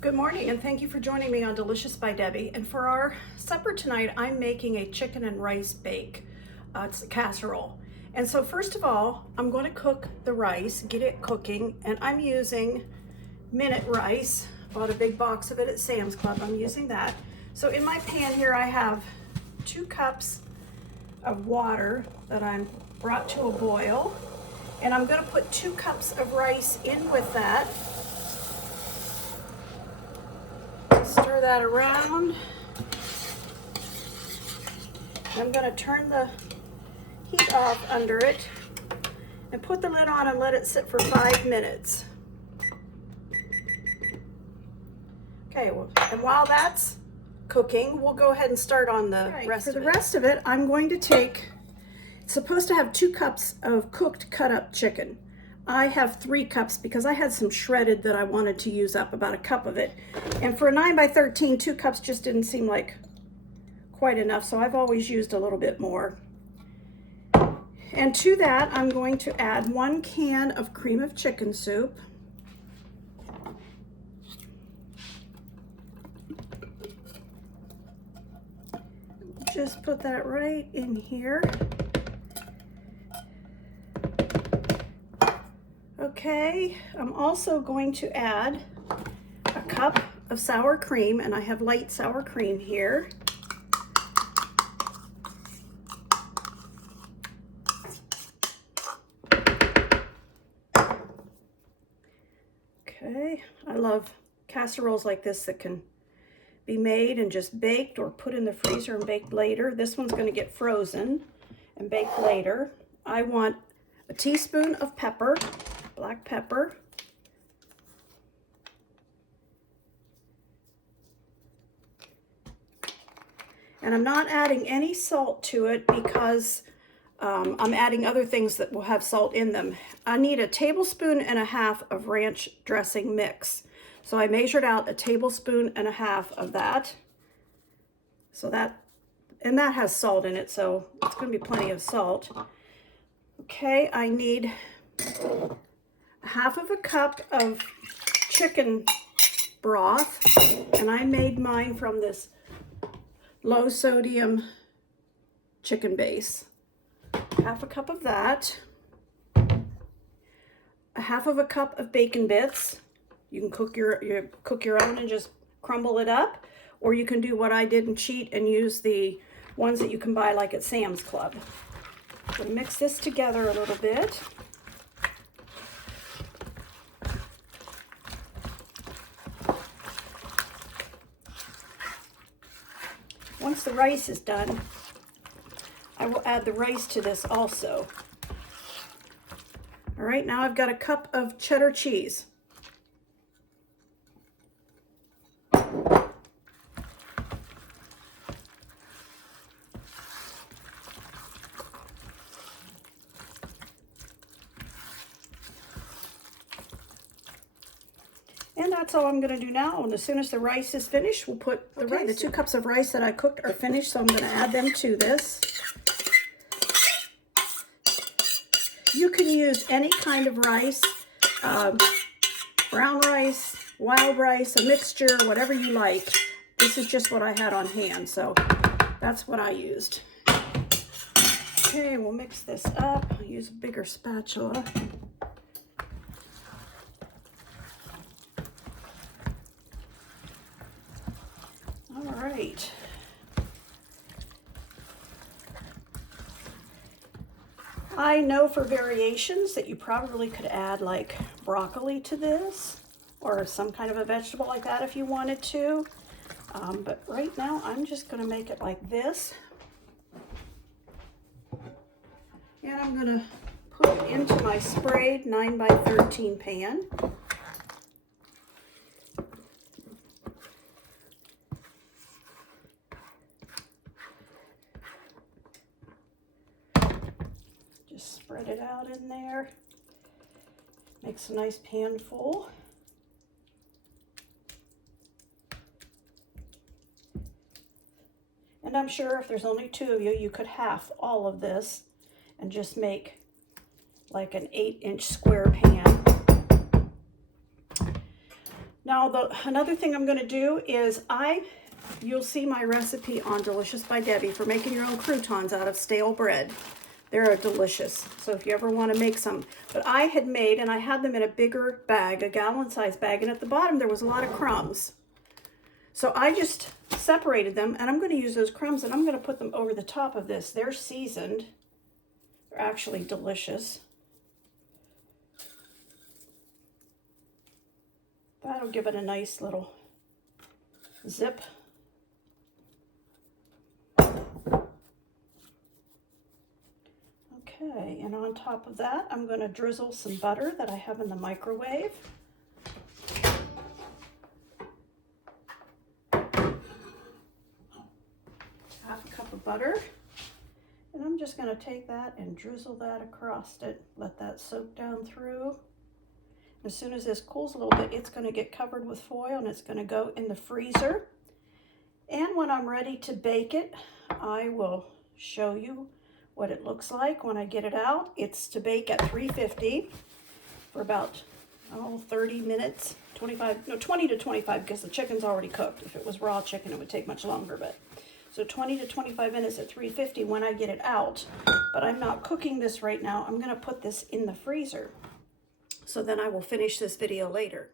Good morning, and thank you for joining me on Delicious by Debbie. And for our supper tonight, I'm making a chicken and rice bake. It's a casserole. And so first of all, I'm going to cook the rice, get it cooking, and I'm using minute rice. Bought a big box of it at Sam's Club. I'm using that. So in my pan here, I have 2 cups of water that I'm brought to a boil. And I'm going to put 2 cups of rice in with that. Stir that around. I'm going to turn the heat off under it and put the lid on and let it sit for 5 minutes. Okay, well, and while that's cooking, we'll go ahead and start on the rest of it. For the rest of it, I'm going to take, it's supposed to have 2 cups of cooked cut up chicken. I have 3 cups because I had some shredded that I wanted to use up, about a cup of it. And for a 9 by 13, 2 cups just didn't seem like quite enough, so I've always used a little bit more. And to that, I'm going to add 1 can of cream of chicken soup. Just put that right in here. Okay, I'm also going to add a cup of sour cream, and I have light sour cream here. Okay, I love casseroles like this that can be made and just baked or put in the freezer and baked later. This one's going to get frozen and baked later. I want a teaspoon of pepper, black pepper. And I'm not adding any salt to it because I'm adding other things that will have salt in them. I need 1.5 tablespoons of ranch dressing mix. So I measured out 1.5 tablespoons of that. So that has salt in it, so it's going to be plenty of salt. Okay, I need 1/2 cup of chicken broth, and I made mine from this low sodium chicken base. 1/2 cup of that. 1/2 cup of bacon bits. You can cook your own and just crumble it up, or you can do what I did and cheat and use the ones that you can buy like at Sam's Club. I'm going to mix this together a little bit. Once the rice is done, I will add the rice to this also. All right, now I've got a cup of cheddar cheese. And that's all I'm going to do now. And as soon as the rice is finished, we'll put the rice. The 2 cups of rice that I cooked are finished, so I'm going to add them to this. You can use any kind of rice, brown rice, wild rice, a mixture, whatever you like. This is just what I had on hand, so that's what I used. Okay, we'll mix this up. I'll use a bigger spatula. All right. I know for variations that you probably could add like broccoli to this, or some kind of a vegetable like that if you wanted to. But right now I'm just going to make it like this. And I'm going to put it into my sprayed 9 by 13 pan. Spread it out in there. Makes a nice pan full. And I'm sure if there's only 2 of you, you could half all of this and just make like an 8-inch square pan. Now, another thing I'm going to do is you'll see my recipe on Delicious by Debbie for making your own croutons out of stale bread. They're delicious. So if you ever want to make some, but I had made, and I had them in a bigger bag, a gallon-sized bag, and at the bottom there was a lot of crumbs. So I just separated them, and I'm going to use those crumbs, and I'm going to put them over the top of this. They're seasoned. They're actually delicious. That'll give it a nice little zip. Okay, and on top of that, I'm going to drizzle some butter that I have in the microwave. Half a cup of butter. And I'm just going to take that and drizzle that across it. Let that soak down through. As soon as this cools a little bit, it's going to get covered with foil and it's going to go in the freezer. And when I'm ready to bake it, I will show you what it looks like when I get it out. It's to bake at 350 for about 30 minutes, 20 to 25, because the chicken's already cooked. If it was raw chicken, it would take much longer, but so 20 to 25 minutes at 350 when I get it out. But I'm not cooking this right now. I'm going to put this in the freezer. So then I will finish this video later.